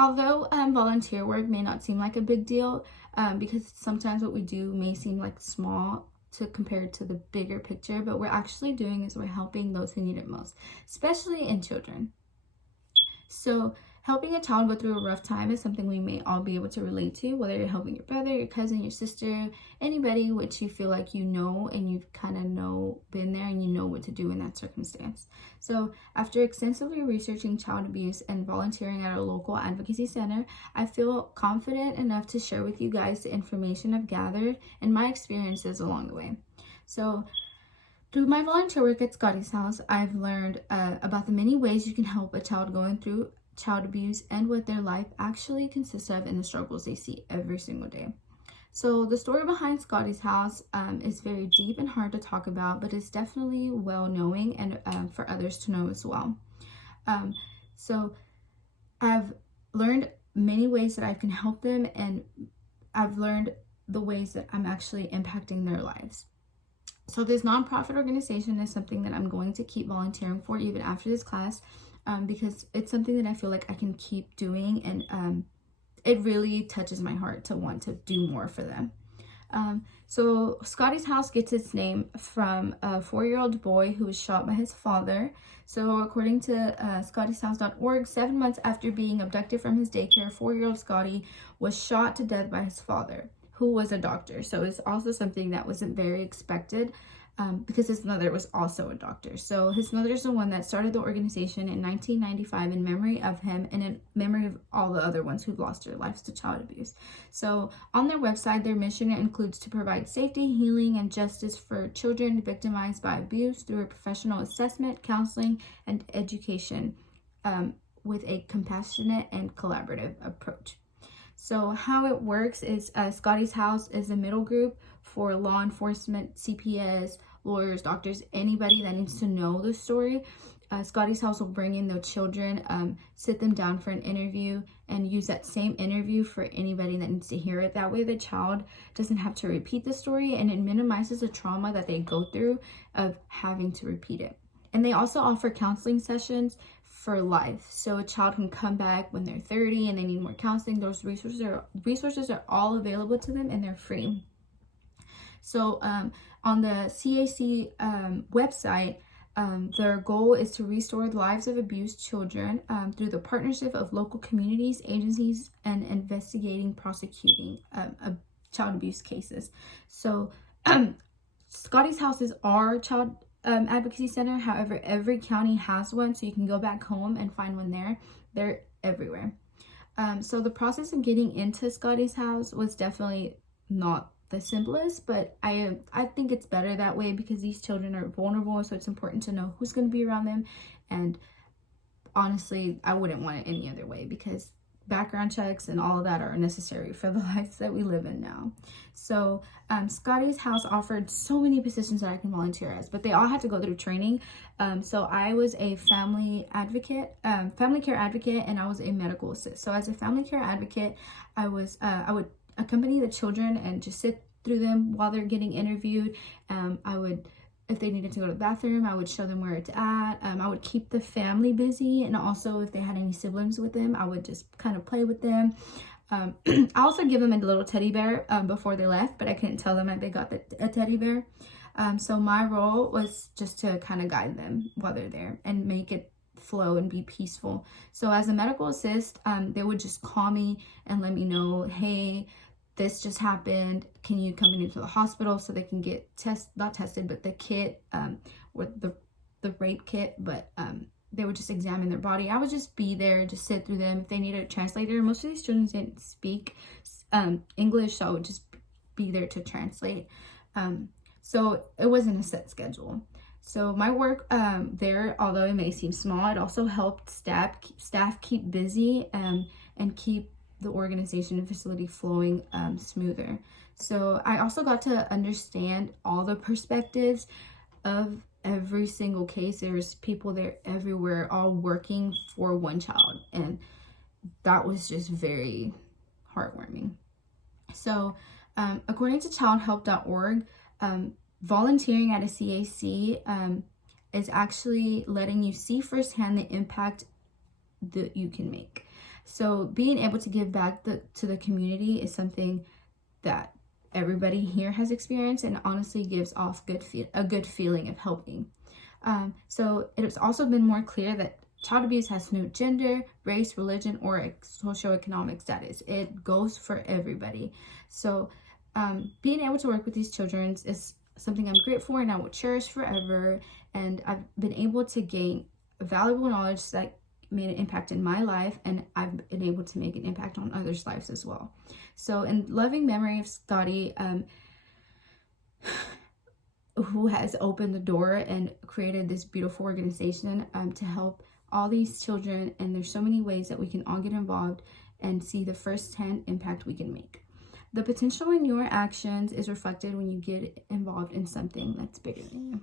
although volunteer work may not seem like a big deal, because sometimes what we do may seem like small to compare to the bigger picture, but we're actually doing is we're helping those who need it most, especially in children. So helping a child go through a rough time is something we may all be able to relate to, whether you're helping your brother, your cousin, your sister, anybody which you feel like you know and you've kind of been there and you know what to do in that circumstance. So after extensively researching child abuse and volunteering at a local advocacy center, I feel confident enough to share with you guys the information I've gathered and my experiences along the way. So through my volunteer work at Scotty's House, I've learned about the many ways you can help a child going through child abuse and what their life actually consists of and the struggles they see every single day. So the story behind Scotty's House is very deep and hard to talk about, but it's definitely well knowing and for others to know as well. So I've learned many ways that I can help them, and I've learned the ways that I'm actually impacting their lives. So this nonprofit organization is something that I'm going to keep volunteering for even after this class, because it's something that I feel like I can keep doing, and it really touches my heart to want to do more for them. So Scotty's House gets its name from a 4-year-old boy who was shot by his father. So according to scottyshouse.org, 7 months after being abducted from his daycare, 4-year-old Scotty was shot to death by his father, who was a doctor. So it's also something that wasn't very expected, because his mother was also a doctor. So his mother's the one that started the organization in 1995 in memory of him and in memory of all the other ones who've lost their lives to child abuse. So on their website, their mission includes to provide safety, healing, and justice for children victimized by abuse through a professional assessment, counseling, and education, with a compassionate and collaborative approach. So how it works is Scotty's House is a middle group for law enforcement, CPS, lawyers, doctors, anybody that needs to know the story. Scotty's House will bring in the children, sit them down for an interview, and use that same interview for anybody that needs to hear it. That way the child doesn't have to repeat the story, and it minimizes the trauma that they go through of having to repeat it. And they also offer counseling sessions for life. So a child can come back when they're 30 and they need more counseling. Those resources are all available to them, and they're free. So on the CAC website, their goal is to restore the lives of abused children through the partnership of local communities, agencies, and investigating, prosecuting child abuse cases. So Scotty's House is our child advocacy center. However, every county has one, so you can go back home and find one there. They're everywhere. So the process of getting into Scotty's House was definitely not the simplest, but I think it's better that way because these children are vulnerable, so it's important to know who's going to be around them. And honestly, I wouldn't want it any other way, because background checks and all of that are necessary for the lives that we live in now. So Scotty's House offered so many positions that I can volunteer as, but they all had to go through training. So I was a family care advocate, and I was a medical assist. So as a family care advocate, I would accompany the children and just sit through them while they're getting interviewed. I would, if they needed to go to the bathroom, I would show them where it's at. I would keep the family busy, and also if they had any siblings with them, I would just kind of play with them. I also give them a little teddy bear before they left, but I couldn't tell them that they got a teddy bear. So my role was just to kind of guide them while they're there and make it flow and be peaceful. So as a medical assist, they would just call me and let me know, hey, this just happened, can you come into the hospital so they can get not tested, but the kit, or the rape kit, but they would just examine their body. I would just be there, just sit through them. If they needed a translator, most of these children didn't speak English, so I would just be there to translate. So it wasn't a set schedule. So my work there, although it may seem small, it also helped staff keep busy and keep the organization and facility flowing smoother. So I also got to understand all the perspectives of every single case. There's people there everywhere, all working for one child, and that was just very heartwarming. So according to childhelp.org, volunteering at a CAC is actually letting you see firsthand the impact that you can make. So being able to give back to the community is something that everybody here has experienced, and honestly gives off a good feeling of helping. So it has also been more clear that child abuse has no gender, race, religion, or socioeconomic status. It goes for everybody. So being able to work with these children is something I'm grateful for and I will cherish forever. And I've been able to gain valuable knowledge that made an impact in my life, and I've been able to make an impact on others' lives as well. So in loving memory of Scotty, who has opened the door and created this beautiful organization to help all these children, and there's so many ways that we can all get involved and see the firsthand impact we can make. The potential in your actions is reflected when you get involved in something that's bigger than you.